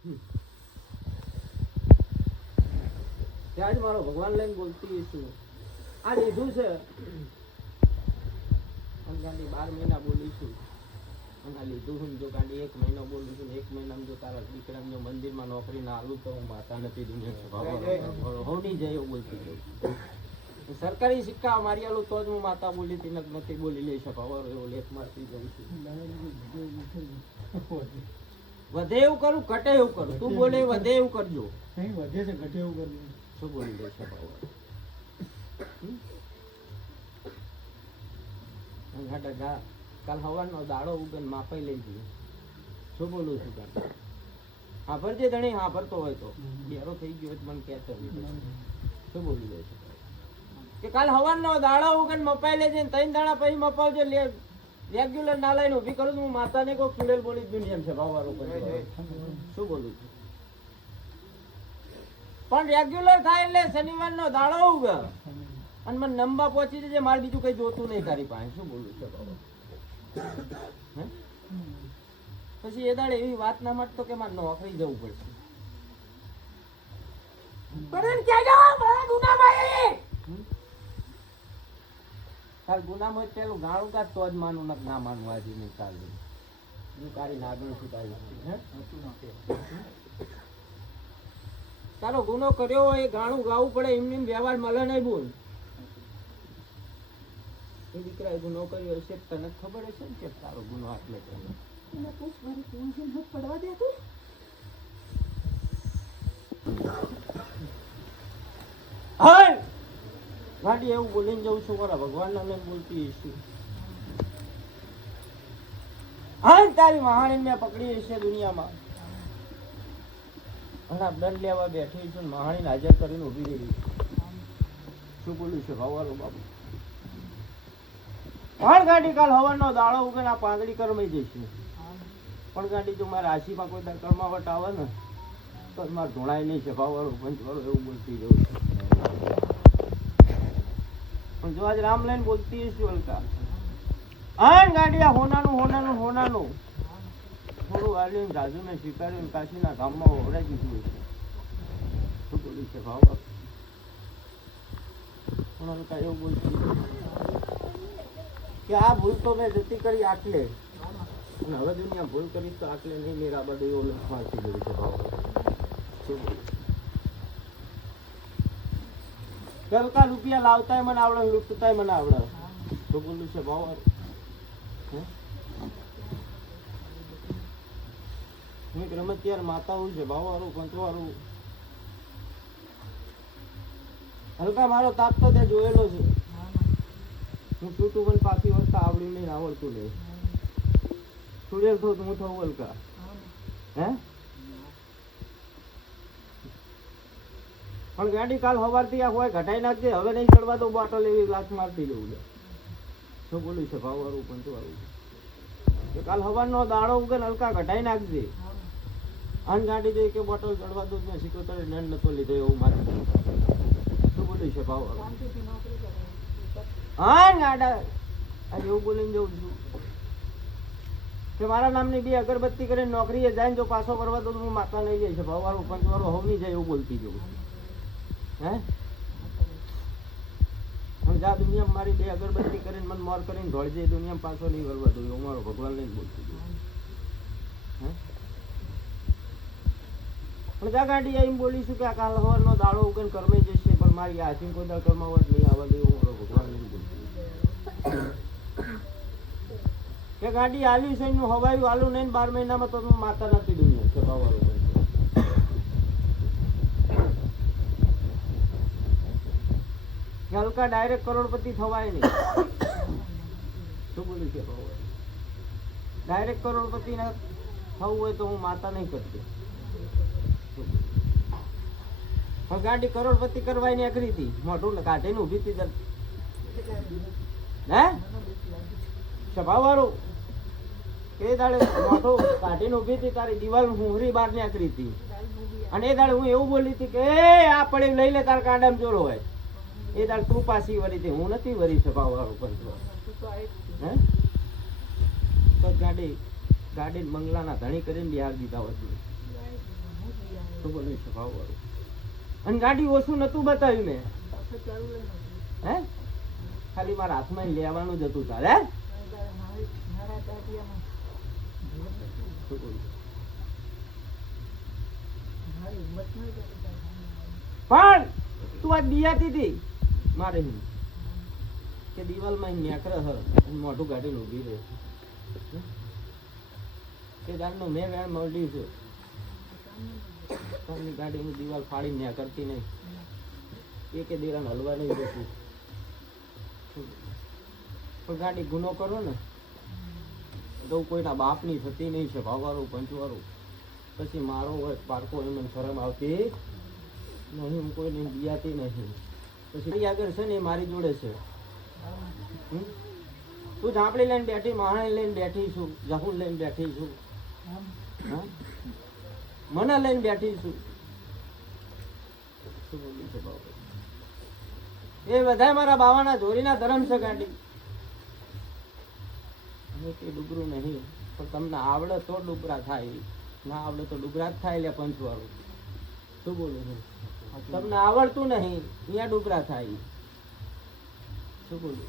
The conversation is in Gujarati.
ત્યાં જ મારો ભગવાન લઈને બોલતી છું. આ લીધું છે ગાંડી 12 મહિના બોલીશું અને લીધું હું જો ગાંડી 1 મહિનો બોલું છું. 1 મહિનામાં જો તારા દીકરાને મંદિરમાં નોકરી ના આલું તો હું માતા નથી દુનિયા હોની જાય એવું બોલતી જઉં. સરકારી સિક્કા મારી આલું તો જ હું માતા બોલી હતી નથી બોલી લઈ શકાવ એવો લેખ મારતી જઉં છું. વધે એવું કરું ઘટે એવું કરું. તું બોલે વધે એવું કરજો. વધે છે ઘટે એવું કરજો. શું બોલી લઈ શકાવ કાલ હવાનો દાડો ઉગન માપાઈ લઈ જઈએ. શું બોલું છું કાલ હા ભરજે ધણી હા ભરતો હોય તો બેરો થઈ ગયો મને કહેતો શું બોલી જાય છે કે કાલ હવાનો દાડો ઉગન મપાઈ લેજે 3 દાડા પછી મપાવજો. રેગ્યુલર ના લઈને ઊભી કરું હું માતાને કોઈ ચૂડેલ બોલી જ એમ છે ભાવવાળું શું બોલું છું પણ રેગ્યુલર થાય એટલે શનિવારનો દાડો ઉગે અને મને નંબા પહોંચી જજે. મારે બીજું કઈ જોતું નહીં તારી પાસે. શું બોલું છે પછી એ દાડે એવી વાત ના મળતો કે મારે નોકરી જવું પડશે. કાલ ગુનામાં પેલું ગાળું કાઢ તો જ માનું ના માનવું. આજે નહીં કાલ હું તારી નાગણ છું તારો ગુનો કર્યો હોય એ ગાણું ગાવું પડે. એમને વ્યવહાર મળે નહીં બોલ. એ દીકરાએ ગુનો કર્યો હશે તને ખબર હશે ને કે તારો ગુનો આટલે કર્યો. ગાડી એવું બોલીને જઉં છું મારા ભગવાન ના મેં બોલતી છું. હા તારી મહાણી મેં પકડી હશે દુનિયામાં અને દંડ લેવા બેઠી છું. મહાણી હાજર કરીને ઉભી રહી. શું બોલું છે ભાવવાળો બાબુ પણ ગાડી કાલ હવાનો દાડો ઉગે આ પાંદડી કરમાઈ જઈશું. પણ ગાડી જો મારા રાશિમાં કોઈ કર્માવટ આવે ને તો મારે ધોણાય નહીં છે ભાવવાળું પંચવાળું એવું બોલતી જવું છે. પણ જો આજ રામ લઈને બોલતી છું હલકા હા ગાડી આ હોનાનું થોડું આલ્યું રાજુ ને સ્વીકાર્યું કાશીના ગામમાં ઓવડાઈ દીધું છે. શું બોલ્યું છે ભાવ પણ હલકા એવું બોલતી કે આ ભૂલ તો મેં જતી કરી આટલે અને હવે દુનિયા ભૂલ કરી તો આટલે નહીં મેરા બધું એવું લખવાથી ગયું છે ભાવ. ગલકા રૂપિયા લાવતાય મને આવડે લૂંટતાય મને આવડે. શું બોલું છે ભાવ હું એક રમત યાર માતા હું છે ભાવવાળું પંચવાળું હલકા મારો તાપ તો તે જોયેલો છે. હું છૂટું પણ પાછી વળતા આવડ્યું નહીં આવડતું નહીં. છૂડેલ થયું હું થવું હલકા હે પણ ગાડી કાલ સવારથી આ હોય ઘટાઈ નાખજે. હવે નહીં ચડવા તો બોટલ એવી ગ્લાસ મારતી જવું છે. શું બોલું છે ભાવવાળું પંચવાળું કે કાલ સવારનો દાડો ઉગે હલકા ઘટાઈ નાખજે. અન ગાડી જોઈ કે બોટલ ચડવા દો મેં 77 દંડ નતો લીધો એવું મારે. શું બોલું છે ભાવવાળું હા ગાડા આજે એવું બોલીને જઉં છું કે મારા નામની 2 અગરબત્તી કરીને નોકરીએ જાય જો પાછો કરવા દો હું માતા નહીં લઈ છે ભાવવાળું પંચવાળું હોવ નહીં જાય એવું બોલતી જવું. હે હું જા દુનિયામાં મારી 2 અગરબત્તી કરીને મને મોર કરીને ઢોળજે દુનિયામાં પાછો નહીં વળવા દઉં હું મારો ભગવાન લઈને બોલતી જવું. હે પણ જા ગાડી એમ બોલીશું કે આ કાલ સવારનો દાડો ઉગન કરમાઈ જશે પણ મારી હાથી કોઈ દાળ કરમાવટ નહીં આવવા દે હું મારો ભગવાન લઈને બોલતી કે ગાડી આલ્યું છે એનું હવાયું આલું નહીં 12 મહિનામાં તો હું માતા નથી દુનિયા છે ભાવવાળું. હલકા ડાયરેક્ટ કરોડપતિ થવાય નહીં. શું બોલું છે ડાયરેક્ટ કરોડપતિ ના થવું હોય તો હું માતા નહીં કરતી. પણ ગાડી કરોડપતિ કરવાય ને અઘરી હતી મોઢું કાઢીને ઊભી હતી હે સ્વભાવવાળું એ દાડે મોઢું કાઢીને ઊભી હતી તારી દિવાલ હુંહરી બહાર ને અઘરી હતી અને એ દાડે હું એવું બોલી હતી કે આ પડી લઈ લે તાર કાંડામ જોરો હોય. એ દાડ તું પાછી વરી હતી હું નથી વરી સ્વભાવવાળું પણ હે તો ગાડી બંગલાના ધણી કરીને બિહાર દીધા હતી. શું બોલું છે ભાવ વાળું? અને ગાડી ઓછું નતું બતાવ્યું મેં, હે ખાલી મારા હાથમાં લેવાનું જ હતું તારે, હે? શું બોલું? પણ તું આ દિયાતી હતી મારે કે દિવાલમાં નેકર હ મોઢું કાઢીને ઊભી રહે કે દાનનું મેં વેણ મળ્યું છે. તમની ગાડીની દિવાલ ફાડી ન્યા કરતી નહીં, એકે દિવાલ હલવા નહીં દેતી. પણ ગાડી ગુનો કરો ને તો કોઈના બાપની થતી નહીં છે, ભાવવાળું પંચવાળું. પછી મારો હોય પારકો એ મને શરમ આવતી નહીં, હું કોઈને દિયાતી નહીં. પછી આગળ છે ને એ મારી જોડે છે. તું ઝાંપડી લઈને બેઠી, માણસ લઈને બેઠી છું, જહુલ લઈને બેઠી છું, હા મને લઈને બેઠી છું. શું બોલું છે બાબા? એ બધા મારા બાવાના ધોરીના ધરમ છે ગાડી. હવે કે ડુબરું નહીં, પણ તમને આવડે તો ડુબરા થાય, ના આવડે તો ડુબરા જ થાય. એટલે પંચવાળું શું બોલું છું? તમને આવડતું નહીં, અહીંયા ડુબરા થાય. શું બોલું?